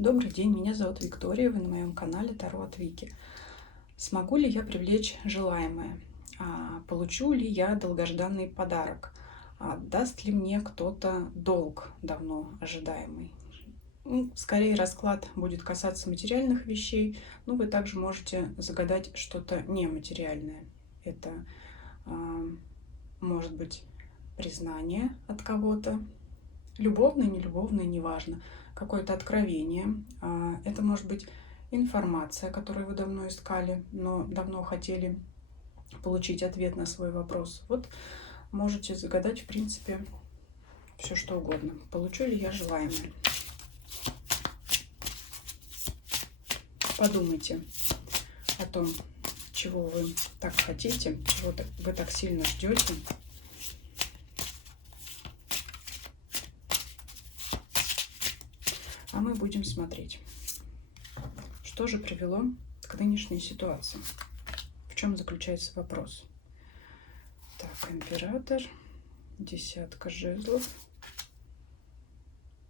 Добрый день, меня зовут Виктория, вы на моем канале Таро от Вики. Смогу ли я привлечь желаемое? Получу ли я долгожданный подарок? Даст ли мне кто-то долг, давно ожидаемый? Скорее расклад будет касаться материальных вещей, но вы также можете загадать что-то нематериальное. Это может быть признание от кого-то, любовное, нелюбовное, неважно, какое-то откровение. Это может быть информация, которую вы давно искали, но давно хотели получить ответ на свой вопрос. Вот можете загадать, в принципе, все что угодно. Получу ли я желаемое? Подумайте о том, чего вы так хотите, чего вы так сильно ждете. А мы будем смотреть, что же привело к нынешней ситуации. В чем заключается вопрос? Так, император, десятка жезлов,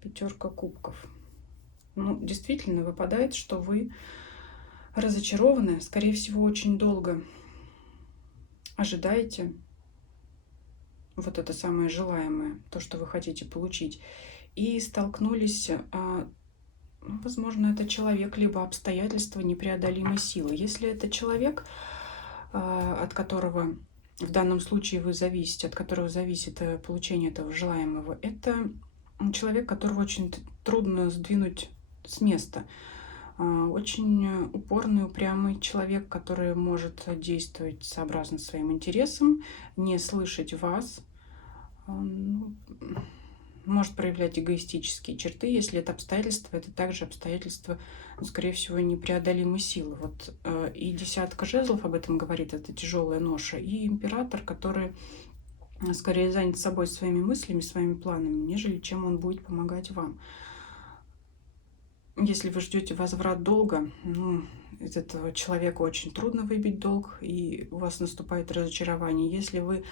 пятерка кубков. Ну, действительно выпадает, что вы разочарованы, скорее всего, очень долго ожидаете вот это самое желаемое, то, что вы хотите получить, и столкнулись, возможно, это человек, либо обстоятельства непреодолимой силы. Если это человек, от которого в данном случае вы зависите, от которого зависит получение этого желаемого, это человек, которого очень трудно сдвинуть с места. Очень упорный, упрямый человек, который может действовать сообразно своим интересам, не слышать вас, может проявлять эгоистические черты. Если это обстоятельства, это также обстоятельства, скорее всего, непреодолимой силы. Вот и десятка жезлов об этом говорит, это тяжелая ноша, и император, который скорее занят собой, своими мыслями, своими планами, нежели чем он будет помогать вам. Если вы ждете возврат долга, из этого человека очень трудно выбить долг, и у вас наступает разочарование. Если вы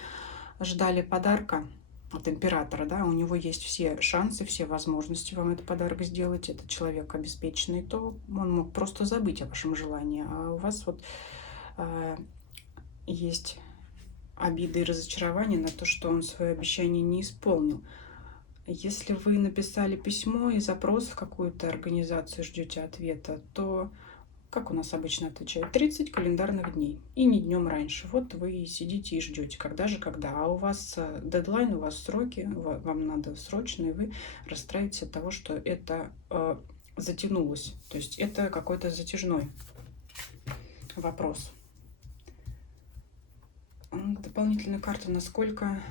ждали подарка от императора, да, у него есть все шансы, все возможности вам этот подарок сделать, это человек обеспеченный, то он мог просто забыть о вашем желании, а у вас вот есть обиды и разочарования на то, что он свое обещание не исполнил. Если вы написали письмо и запрос в какую-то организацию, ждете ответа, то, как у нас обычно отвечают, 30 календарных дней. И не днем раньше. Вот вы сидите и ждете, когда же, когда. А у вас дедлайн, у вас сроки, вам надо срочно, и вы расстраиваетесь от того, что это затянулось. То есть это какой-то затяжной вопрос. Дополнительная карта, насколько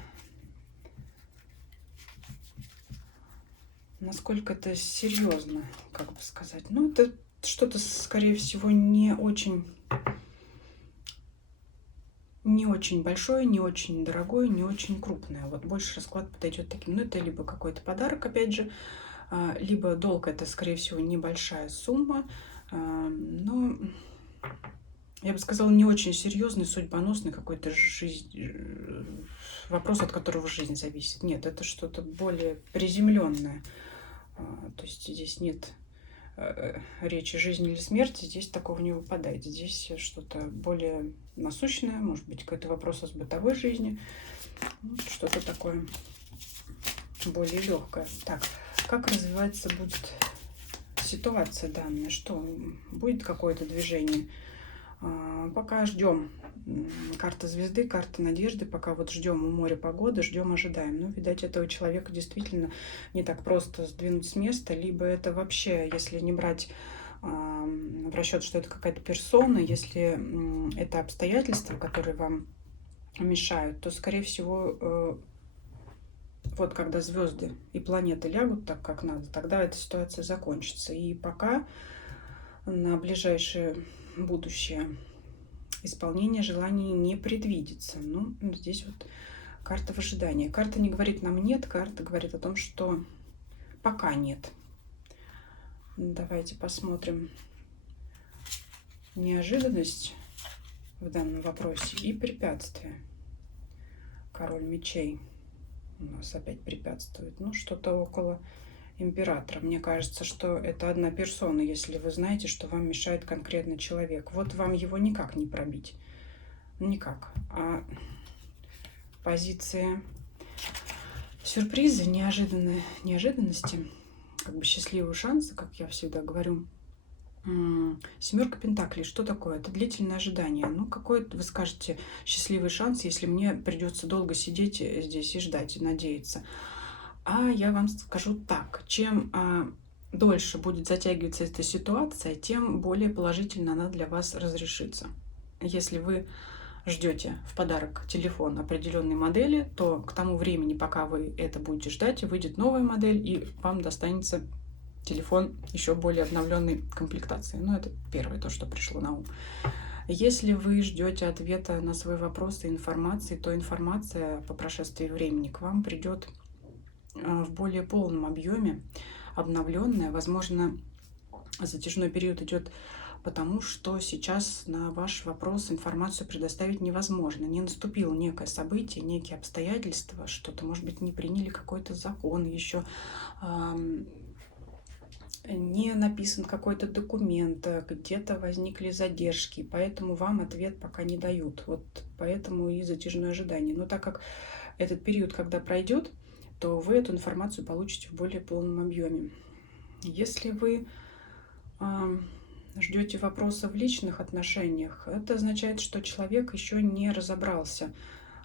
это серьезно, как бы сказать. Ну, это что-то, скорее всего, не очень большое, не очень дорогое, не очень крупное. Вот больше расклад подойдет таким. Ну, это либо какой-то подарок, опять же, либо долг, это, скорее всего, небольшая сумма, но я бы сказала, не очень серьезный, судьбоносный какой-то вопрос, от которого жизнь зависит. Нет, это что-то более приземленное. То есть здесь нет речи жизни или смерти, здесь такого не выпадает. Здесь что-то более насущное, может быть, какой-то вопрос из бытовой жизни, что-то такое более легкое. Так, как развиваться будет ситуация данная? Что будет какое-то движение? Пока ждем. Карта звезды, карта надежды. Пока вот ждем у моря погоды, ждем, ожидаем. Ну, видать, этого человека действительно не так просто сдвинуть с места. Либо это вообще, если не брать в расчет, что это какая-то персона, если это обстоятельства, которые вам мешают, то, скорее всего, вот когда звезды и планеты лягут так, как надо, тогда эта ситуация закончится. И пока на ближайшее будущее исполнение желаний не предвидится. Ну, здесь вот карта в ожидании. Карта не говорит нам нет, карта говорит о том, что пока нет. Давайте посмотрим неожиданность в данном вопросе и препятствие. Король мечей у нас опять препятствует. Ну, что-то около императора. Мне кажется, что это одна персона, если вы знаете, что вам мешает конкретный человек. Вот вам его никак не пробить. Никак. А позиция сюрприза, неожиданности, как бы счастливые шансы, как я всегда говорю. Семерка пентаклей. Что такое? Это длительное ожидание. Ну, какой, вы скажете, счастливый шанс, если мне придется долго сидеть здесь и ждать, и надеяться. А я вам скажу так. Чем дольше будет затягиваться эта ситуация, тем более положительно она для вас разрешится. Если вы ждете в подарок телефон определенной модели, то к тому времени, пока вы это будете ждать, выйдет новая модель, и вам достанется телефон еще более обновленной комплектации. Ну, это первое, то, что пришло на ум. Если вы ждете ответа на свой вопрос и информации, то информация по прошествии времени к вам придет в более полном объеме, обновленная. Возможно, затяжной период идет потому, что сейчас на ваш вопрос информацию предоставить невозможно. Не наступило некое событие, некие обстоятельства, что-то, может быть, не приняли какой-то закон еще, не написан какой-то документ, где-то возникли задержки, поэтому вам ответ пока не дают. Вот поэтому и затяжное ожидание. Но так как этот период, когда пройдет, то вы эту информацию получите в более полном объеме. Если вы ждете вопроса в личных отношениях, это означает, что человек еще не разобрался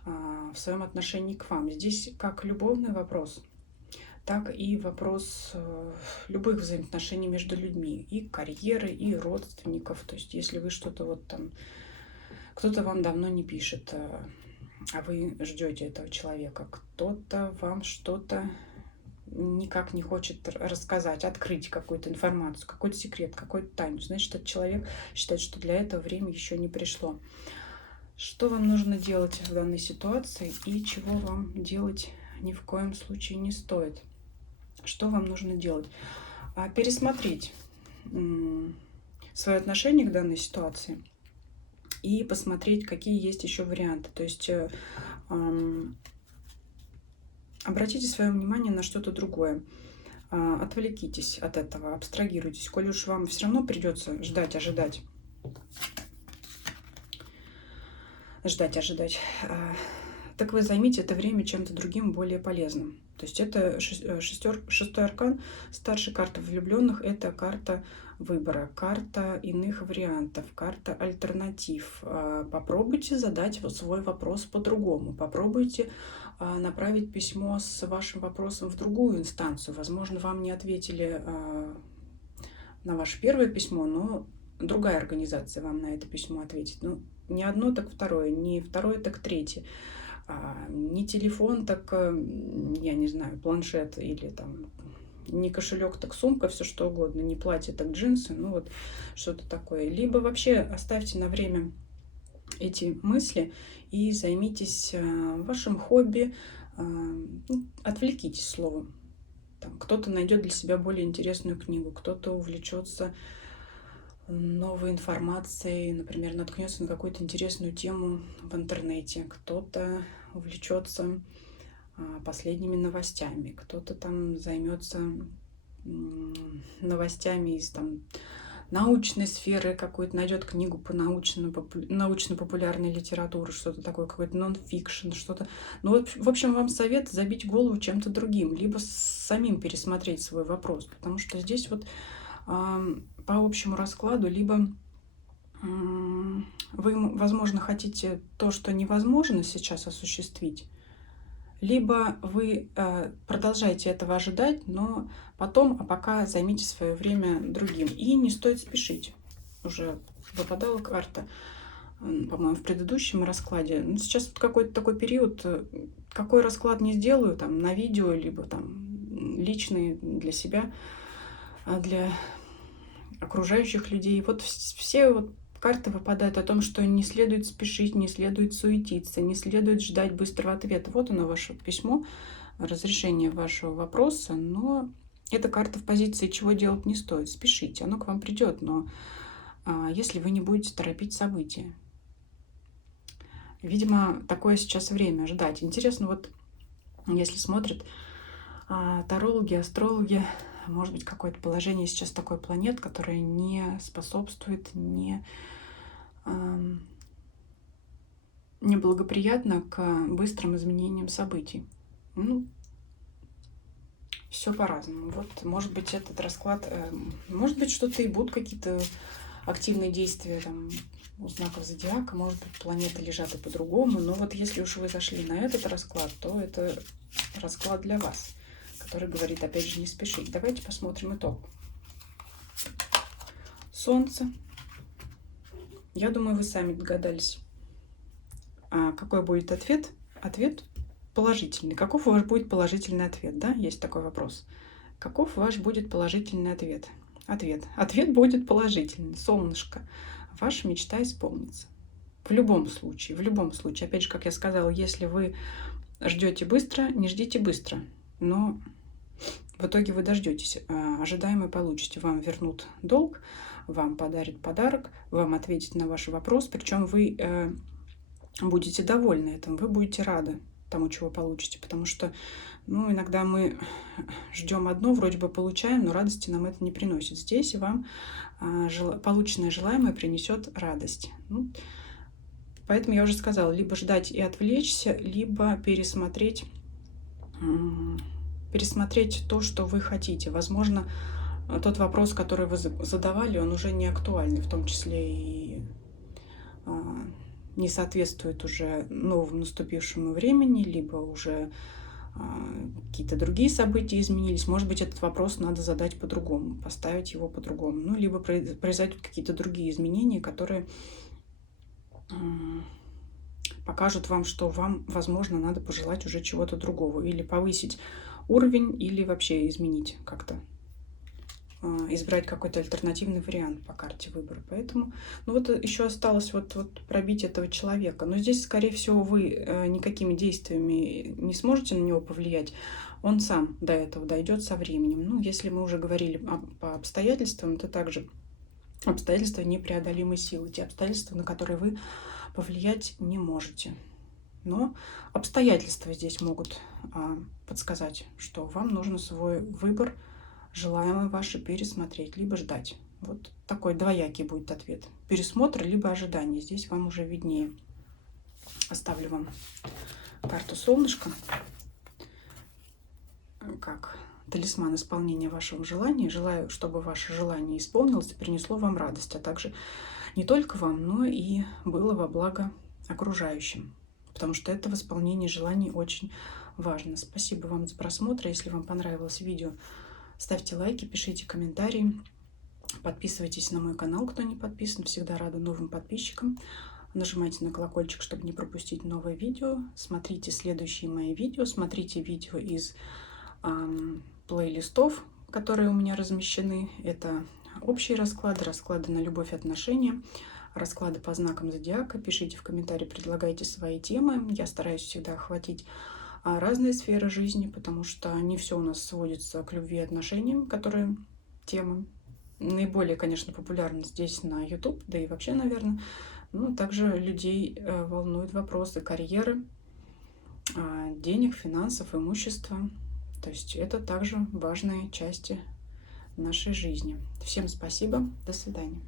в своем отношении к вам. Здесь как любовный вопрос, так и вопрос любых взаимоотношений между людьми, и карьеры, и родственников. То есть если вы что-то вот там, кто-то вам давно не пишет, а вы ждете этого человека, кто-то вам что-то никак не хочет рассказать, открыть какую-то информацию, какой-то секрет, какую-то тайну, значит, этот человек считает, что для этого время еще не пришло. Что вам нужно делать в данной ситуации и чего вам делать ни в коем случае не стоит? Что вам нужно делать? Пересмотреть свое отношение к данной ситуации и посмотреть, какие есть еще варианты. То есть обратите свое внимание на что-то другое. Отвлекитесь от этого, абстрагируйтесь. Коль уж вам все равно придется ждать, ожидать, так вы займите это время чем-то другим, более полезным. То есть это шестой аркан, старшая карта влюбленных, это карта выбора, карта иных вариантов, карта альтернатив. Попробуйте задать свой вопрос по-другому, попробуйте направить письмо с вашим вопросом в другую инстанцию. Возможно, вам не ответили на ваше первое письмо, но другая организация вам на это письмо ответит. Ну, не одно, так второе, не второе, так третье. Не телефон, так, я не знаю, планшет или там не кошелек, так сумка, все что угодно, не платье, так джинсы, ну вот что-то такое. Либо вообще оставьте на время эти мысли и займитесь вашим хобби, отвлекитесь словом. Кто-то найдет для себя более интересную книгу, кто-то увлечется новой информацией, например, наткнется на какую-то интересную тему в интернете, кто-то увлечется последними новостями, кто-то там займется новостями из там научной сферы, какую-то найдет книгу по научно-популярной литературе, что-то такое, какой-то нон-фикшн, что-то. Ну, вот, в общем, вам совет забить голову чем-то другим, либо самим пересмотреть свой вопрос, потому что здесь вот по общему раскладу, либо вы, возможно, хотите то, что невозможно сейчас осуществить, либо вы продолжаете этого ожидать, но потом, а пока займите свое время другим. И не стоит спешить. Уже выпадала карта, по-моему, в предыдущем раскладе. Но сейчас вот какой-то такой период, какой расклад не сделаю, там, на видео, либо там личный для себя, для окружающих людей. Вот все вот карты выпадают о том, что не следует спешить, не следует суетиться, не следует ждать быстрого ответа. Вот оно, ваше письмо, разрешение вашего вопроса, но эта карта в позиции чего делать не стоит. Спешите, оно к вам придет, но если вы не будете торопить события. Видимо, такое сейчас время ждать. Интересно, вот если смотрят тарологи, астрологи, может быть, какое-то положение сейчас такой планет, которое не способствует, неблагоприятно к быстрым изменениям событий. Ну, все по-разному. Вот, может быть, этот расклад, может быть, что-то и будут какие-то активные действия там у знаков зодиака, может быть, планеты лежат и по-другому, но вот если уж вы зашли на этот расклад, то это расклад для вас, который говорит, опять же, не спешить. Давайте посмотрим итог. Солнце. Я думаю, вы сами догадались. Какой будет ответ? Ответ положительный. Каков ваш будет положительный ответ? Да, есть такой вопрос. Каков ваш будет положительный ответ? Ответ будет положительный. Солнышко, ваша мечта исполнится. В любом случае, в любом случае. Опять же, как я сказала, если вы ждете быстро, не ждите быстро. Но в итоге вы дождетесь. Ожидаемое получите. Вам вернут долг, вам подарят подарок, вам ответят на ваш вопрос. Причем вы будете довольны этим, вы будете рады тому, чего получите. Потому что иногда мы ждем одно, вроде бы получаем, но радости нам это не приносит. Здесь вам полученное желаемое принесет радость. Поэтому я уже сказала, либо ждать и отвлечься, либо пересмотреть то, что вы хотите. Возможно, тот вопрос, который вы задавали, он уже не актуальный, в том числе и не соответствует уже новому наступившему времени, либо уже какие-то другие события изменились. Может быть, этот вопрос надо задать по-другому, поставить его по-другому. Либо произойдут какие-то другие изменения, которые покажут вам, что вам, возможно, надо пожелать уже чего-то другого. Или повысить уровень, или вообще изменить как-то. Избрать какой-то альтернативный вариант по карте выбора. Поэтому, еще осталось вот пробить этого человека. Но здесь, скорее всего, вы никакими действиями не сможете на него повлиять. Он сам до этого дойдет со временем. Если мы уже говорили по обстоятельствам, то также обстоятельства непреодолимой силы. Те обстоятельства, на которые вы повлиять не можете. Но обстоятельства здесь могут подсказать, что вам нужно свой выбор желаемое ваше пересмотреть, либо ждать. Вот такой двоякий будет ответ. Пересмотр, либо ожидание. Здесь вам уже виднее. Оставлю вам карту солнышка как талисман исполнения вашего желания. Желаю, чтобы ваше желание исполнилось и принесло вам радость, а также не только вам, но и было во благо окружающим. Потому что это в исполнении желаний очень важно. Спасибо вам за просмотр. Если вам понравилось видео, ставьте лайки, пишите комментарии, подписывайтесь на мой канал, кто не подписан. Всегда рада новым подписчикам. Нажимайте на колокольчик, чтобы не пропустить новое видео. Смотрите следующие мои видео. Смотрите видео из плейлистов, которые у меня размещены. Это общие расклады, расклады на любовь и отношения, расклады по знакам зодиака. Пишите в комментарии, предлагайте свои темы. Я стараюсь всегда охватить разные сферы жизни, потому что не все у нас сводится к любви и отношениям, которые темы наиболее, конечно, популярны здесь на YouTube, да и вообще, наверное. Также людей волнуют вопросы карьеры, денег, финансов, имущества. То есть это также важные части нашей жизни. Всем спасибо, до свидания.